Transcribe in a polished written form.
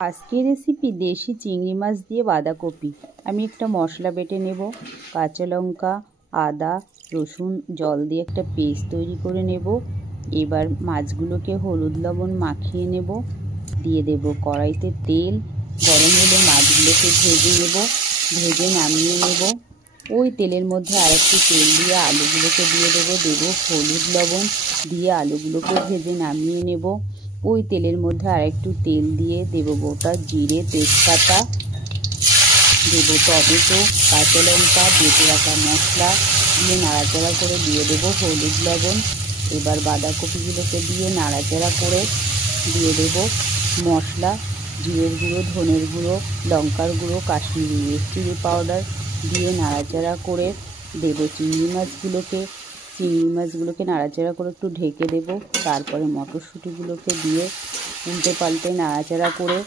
আজকের রেসিপি দেশি চিংড়ি মাছ দিয়ে বাঁধাকপি। আমি একটা মশলা বেটে নেব। কাঁচা লঙ্কা, আদা, রসুন জল দিয়ে একটা পেস্ট তৈরি করে নেব। এবার মাছগুলোকে হলুদ লবণ মাখিয়ে নেব। দিয়ে দেব কড়াইতে তেল। গরম হলে মাছগুলোকে ভেজে নেব। ভেজে নামিয়ে নেব। ওই তেলের মধ্যে আরেকটু তেল দিয়ে আলুগুলোকে দিয়ে দেবো। হলুদ লবণ দিয়ে আলুগুলোকে ভেজে নামিয়ে নেব। ওই তেলের মধ্যে আরেকটু তেল দিয়ে দেব গোটা জিরে, তেজপাতা, দেব টমেটো, কাঁচা লঙ্কা, বেটে রাখা মশলা দিয়ে নাড়াচাড়া করে দিয়ে দেবো হলুদ লবণ। এবার বাঁধাকপিগুলোকে দিয়ে নাড়াচাড়া করে দিয়ে দেব মশলা, জিরের গুঁড়ো, ধনের গুঁড়ো, লঙ্কার গুঁড়ো, কাশ্মীরি রেড চিলি পাউডার দিয়ে নাড়াচাড়া করে দেব চিংড়ি মাছগুলোকে নাড়াচাড়া করে একটু ঢেকে দেব। তারপরে মটরশুঁটিগুলোকে দিয়ে উল্টে পাল্টে নাড়াচাড়া করে